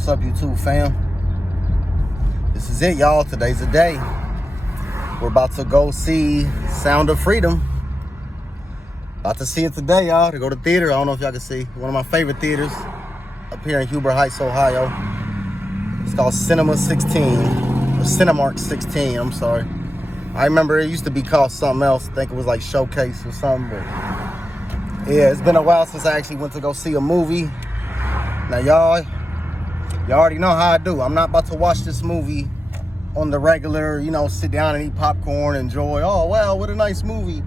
What's up, YouTube fam? This is it, y'all. Today's the day. We're about to go see Sound of Freedom. About to see it today, y'all. To go to theater. I don't know if y'all can see. One of my favorite theaters up here in Huber Heights, Ohio. It's called Cinema 16. Or Cinemark 16, I'm sorry. I remember it used to be called something else. I think it was like Showcase or something. But yeah, it's been a while since I actually went to go see a movie. Now, y'all already know how I do. I'm not about to watch this movie on the regular, sit down and eat popcorn, enjoy. Oh, wow, what a nice movie.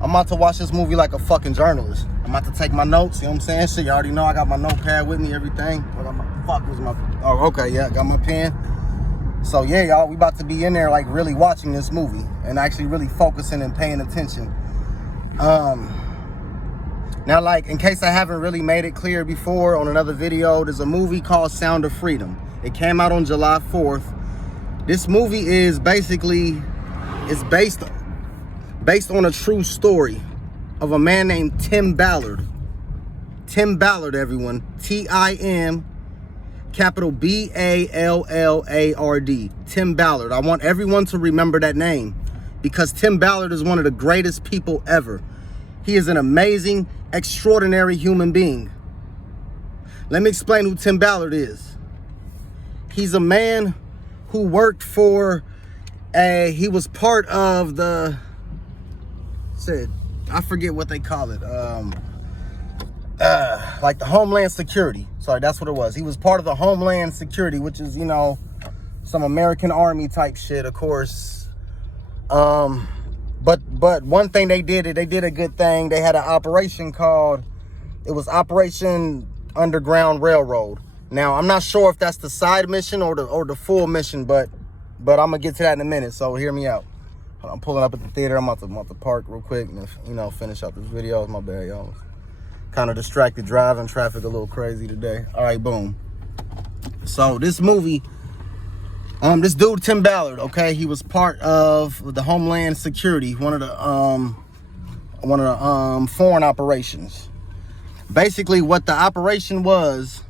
I'm about to watch this movie like a fucking journalist. I'm about to take my notes, you know what I'm saying? Shit, you already know I got my notepad with me, everything. I got oh, okay, yeah, got my pen. So, yeah, y'all, we about to be in there, like, really watching this movie and actually really focusing and paying attention. Now, like, in case I haven't really made it clear before on another video, there's a movie called Sound of Freedom. It came out on July 4th. This movie is basically, it's based on a true story of a man named Tim Ballard. Tim Ballard, everyone. T-I-M, capital B-A-L-L-A-R-D. Tim Ballard. I want everyone to remember that name because Tim Ballard is one of the greatest people ever. He is an amazing, extraordinary human being. Let me explain who Tim Ballard is. He's a man who worked for he was part of I forget what they call it. Like the Homeland Security. Sorry, that's what it was. He was part of the Homeland Security, which is, some American Army type shit, of course. But one thing they did a good thing. They had an operation called, it was Operation Underground Railroad. Now, I'm not sure if that's the side mission or the full mission, but I'm gonna get to that in a minute. So hear me out. I'm pulling up at the theater. I'm about to park real quick and finish up this video. My bad, y'all. Kind of distracted driving, traffic a little crazy today. All right, boom. So this movie. This dude, Tim Ballard, okay, he was part of the Homeland Security, one of the foreign operations. Basically, what the operation was,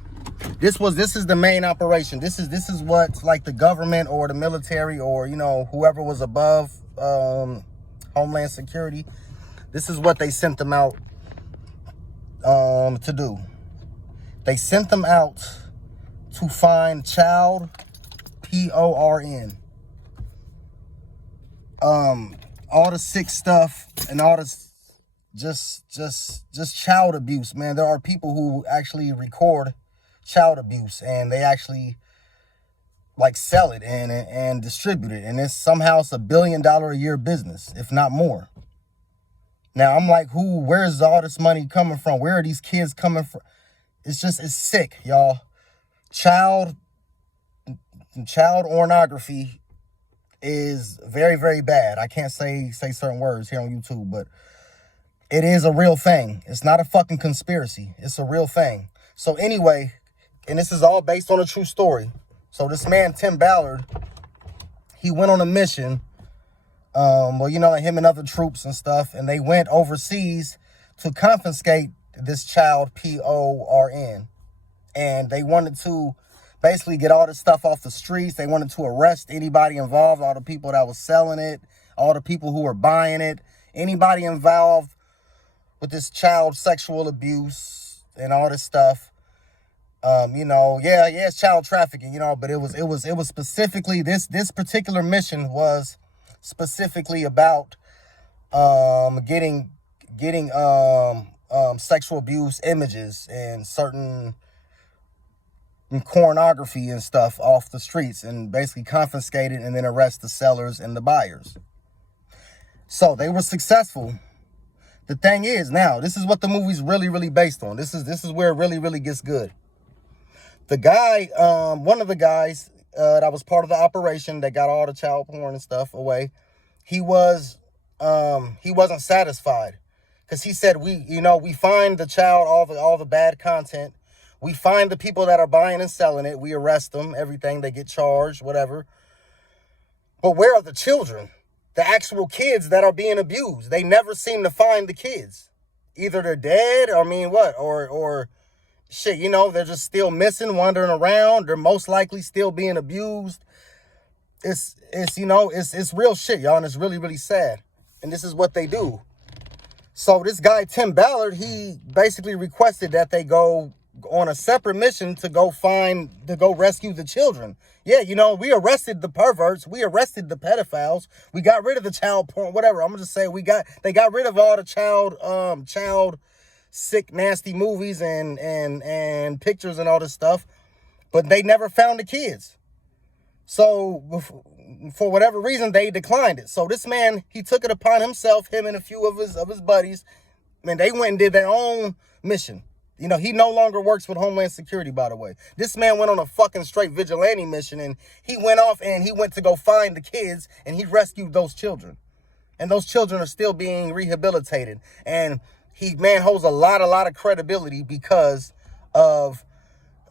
this is the main operation. This is what, like, the government or the military or whoever was above Homeland Security. This is what they sent them out to do. They sent them out to find child. P-O-R-N. All the sick stuff and all this just child abuse, man. There are people who actually record child abuse and they actually like sell it and distribute it. And it's somehow it's $1 billion a year business, if not more. Now I'm like, where's all this money coming from? Where are these kids coming from? It's sick, y'all. Child pornography is very, very bad. I can't say certain words here on YouTube, but it is a real thing. It's not a fucking conspiracy. It's a real thing. So anyway, and this is all based on a true story. So this man, Tim Ballard, he went on a mission, him and other troops and stuff, and they went overseas to confiscate this child, P-O-R-N. And they wanted to basically get all this stuff off the streets. They wanted to arrest anybody involved, all the people that was selling it, all the people who were buying it, anybody involved with this child sexual abuse and all this stuff. It's child trafficking, but it was specifically this particular mission was specifically about getting sexual abuse images and certain pornography and stuff off the streets and basically confiscate it and then arrest the sellers and the buyers. So they were successful. The thing is, now, this is what the movie's really, really based on. This is where it really, really gets good. The guy, one of the guys that was part of the operation that got all the child porn and stuff away, he wasn't satisfied because he said, we find the child, all the bad content. We find the people that are buying and selling it. We arrest them, everything. They get charged, whatever. But where are the children? The actual kids that are being abused? They never seem to find the kids. Either they're dead, or shit, you know, they're just still missing, wandering around. They're most likely still being abused. It's you know, it's real shit, y'all, and it's really, really sad. And this is what they do. So this guy, Tim Ballard, he basically requested that they go on a separate mission to go rescue the children. Yeah, you know, we arrested the perverts. We arrested the pedophiles. We got rid of the child porn, whatever. I'm going to just say they got rid of all the child sick, nasty movies and pictures and all this stuff. But they never found the kids. So for whatever reason, they declined it. So this man, he took it upon himself, him and a few of his buddies, and they went and did their own mission. You know, he no longer works with Homeland Security, by the way. This man went on a fucking straight vigilante mission, and he went off and he went to go find the kids, and he rescued those children. And those children are still being rehabilitated. And man holds a lot of credibility because of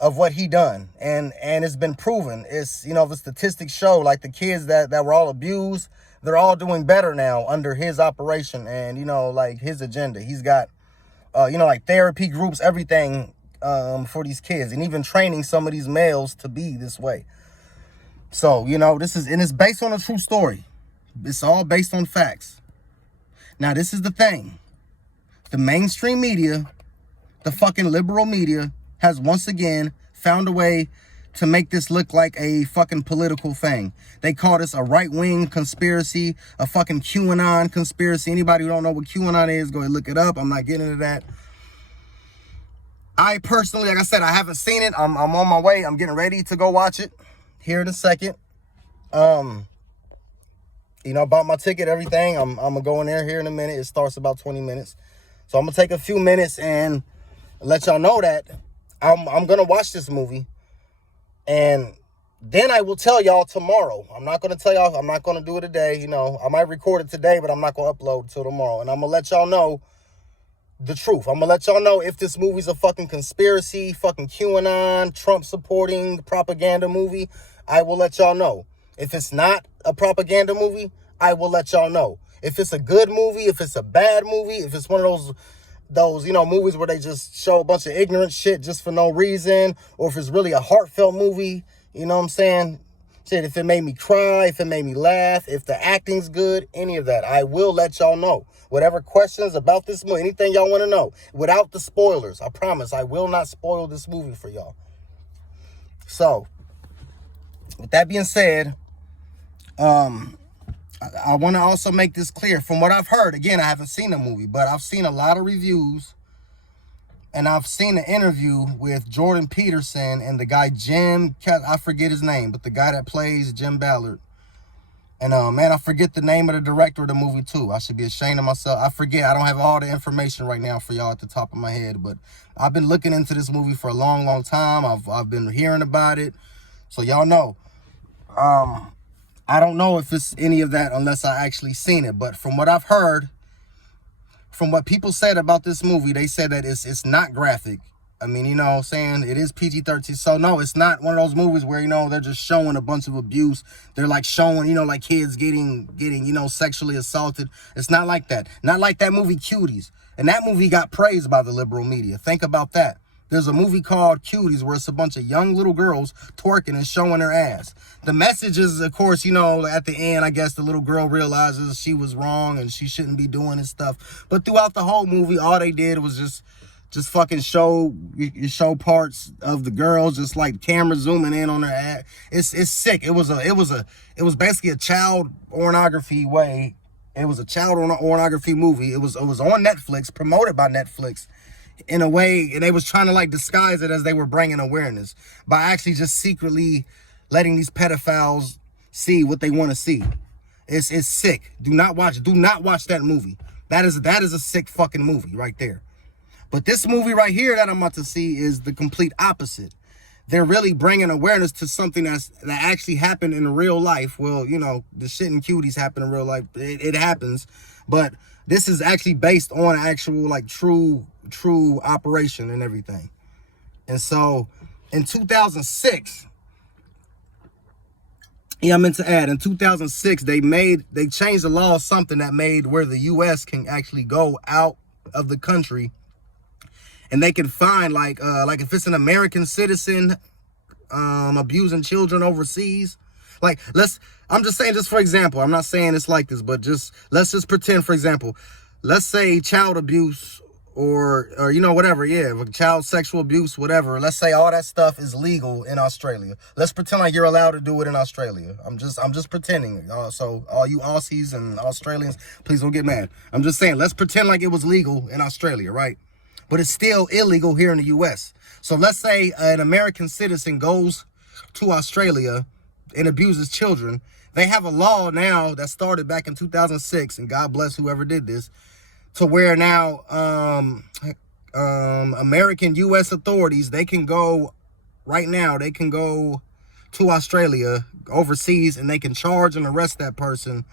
what he done. And it's been proven. It's, you know, the statistics show, like, the kids that were all abused, they're all doing better now under his operation and, you know, like, his agenda. He's got you know, like therapy groups, everything for these kids, and even training some of these males to be this way. So, you know, it's based on a true story. It's all based on facts. Now, this is the thing. The mainstream media, the fucking liberal media, has once again found a way to make this look like a fucking political thing. They call this a right-wing conspiracy, a fucking QAnon conspiracy. Anybody who don't know what QAnon is, go ahead and look it up. I'm not getting into that. I personally, like I said, I haven't seen it. I'm on my way. I'm getting ready to go watch it here in a second. You know, bought my ticket, everything. I'm gonna go in there here in a minute. It starts about 20 minutes. So I'm gonna take a few minutes and let y'all know that I'm gonna watch this movie. And then I will tell y'all tomorrow. I'm not going to tell y'all. I'm not going to do it today. You know, I might record it today, but I'm not going to upload till tomorrow. And I'm going to let y'all know the truth. I'm going to let y'all know if this movie's a fucking conspiracy, fucking QAnon, Trump supporting propaganda movie. I will let y'all know. If it's not a propaganda movie, I will let y'all know. If it's a good movie, if it's a bad movie, if it's one of those, you know, movies where they just show a bunch of ignorant shit just for no reason, or if it's really a heartfelt movie, you know what I'm saying? Shit, if it made me cry, if it made me laugh, if the acting's good, any of that, I will let y'all know. Whatever questions about this movie, anything y'all want to know, without the spoilers, I promise I will not spoil this movie for y'all. So, with that being said, I want to also make this clear. From what I've heard, again, I haven't seen the movie, but I've seen a lot of reviews, and I've seen an interview with Jordan Peterson and the guy Jim, I forget his name, but the guy that plays Jim Ballard. And man, I forget the name of the director of the movie too. I should be ashamed of myself. I forget. I don't have all the information right now for y'all at the top of my head, but I've been looking into this movie for a long time. I've been hearing about it, so y'all know. I don't know if it's any of that unless I actually seen it. But from what I've heard, from what people said about this movie, they said that it's not graphic. I mean, you know what I'm saying? It is PG-13. So, no, it's not one of those movies where, you know, they're just showing a bunch of abuse. They're, like, showing, you know, like kids getting you know, sexually assaulted. It's not like that. Not like that movie Cuties. And that movie got praised by the liberal media. Think about that. There's a movie called Cuties where it's a bunch of young little girls twerking and showing their ass. The message is, of course, you know, at the end, I guess the little girl realizes she was wrong and she shouldn't be doing this stuff. But throughout the whole movie, all they did was just fucking show parts of the girls, just like camera zooming in on their ass. It's sick. It was basically a child pornography way. It was a child pornography movie. It was on Netflix, promoted by Netflix, in a way, and they was trying to like disguise it as they were bringing awareness by actually just secretly letting these pedophiles see what they want to see. It's sick. Do not watch that movie. That is a sick fucking movie right there. But this movie right here that I'm about to see is the complete opposite. They're really bringing awareness to something that actually happened in real life. Well, you know, the shit in Cuties happen in real life. It happens, but this is actually based on actual like true operation and everything. And so in 2006, I meant to add, in 2006, they changed the law of something that made where the U.S. can actually go out of the country and they can find like if it's an American citizen abusing children overseas. Like, I'm just saying, just for example, I'm not saying it's like this, but let's just pretend, for example, let's say child abuse or whatever, yeah, child sexual abuse, whatever. Let's say all that stuff is legal in Australia. Let's pretend like you're allowed to do it in Australia. I'm just pretending. So all you Aussies and Australians, please don't get mad. I'm just saying, let's pretend like it was legal in Australia, right? But it's still illegal here in the U.S. So let's say an American citizen goes to Australia and abuses children. They have a law now that started back in 2006, and God bless whoever did this, to where now American U.S. authorities, they can go to Australia overseas, and they can charge and arrest that person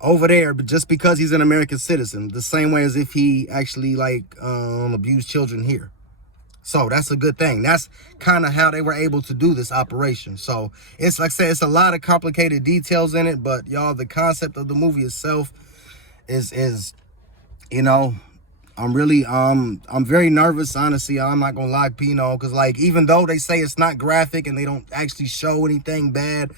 over there, but just because he's an American citizen, the same way as if he actually abused children here. So that's a good thing. That's kind of how they were able to do this operation. So it's, like I said, it's a lot of complicated details in it, but y'all, the concept of the movie itself is I'm very nervous, honestly. I'm not gonna lie, Pino, because like, even though they say it's not graphic and they don't actually show anything bad,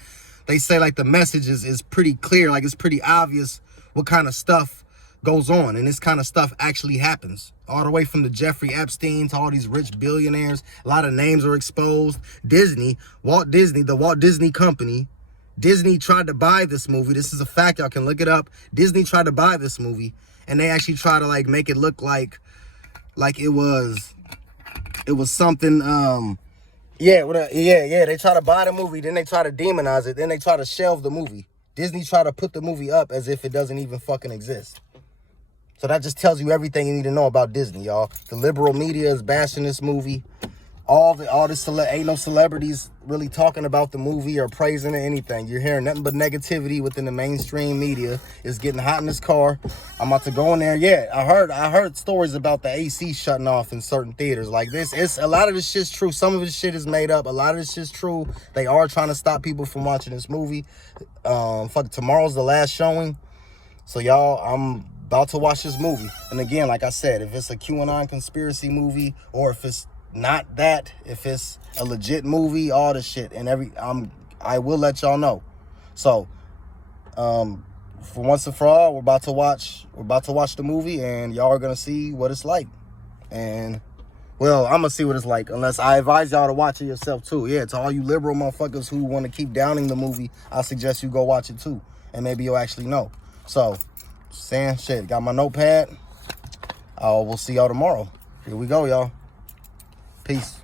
they say like the message is pretty clear, like it's pretty obvious what kind of stuff goes on, and this kind of stuff actually happens, all the way from the Jeffrey Epstein to all these rich billionaires. A lot of names are exposed. The Walt Disney Company, Disney tried to buy this movie. This is a fact, y'all can look it up. Disney tried to buy this movie, and they actually try to like make it look like it was something. They try to buy the movie, then they try to demonize it, then they try to shelve the movie. Disney try to put the movie up as if it doesn't even fucking exist. So that just tells you everything you need to know about Disney, y'all. The liberal media is bashing this movie. Ain't no celebrities really talking about the movie or praising it, anything. You're hearing nothing but negativity within the mainstream media. It's getting hot in this car. I'm about to go in there. Yeah, I heard stories about the AC shutting off in certain theaters. Like this, it's a lot of this shit's true. Some of this shit is made up. A lot of this shit's true. They are trying to stop people from watching this movie. Tomorrow's the last showing. So y'all, I'm about to watch this movie. And again, like I said, if it's a QAnon conspiracy movie, or if it's not that, if it's a legit movie, all the shit, and I will let y'all know. So for once and for all, we're about to watch the movie, and y'all are gonna see what it's like. And well, I'm gonna see what it's like, unless I advise y'all to watch it yourself too. Yeah, to all you liberal motherfuckers who want to keep downing the movie, I suggest you go watch it too, and maybe you'll actually know. So saying shit, got my notepad. We'll see y'all tomorrow. Here we go, y'all. Peace.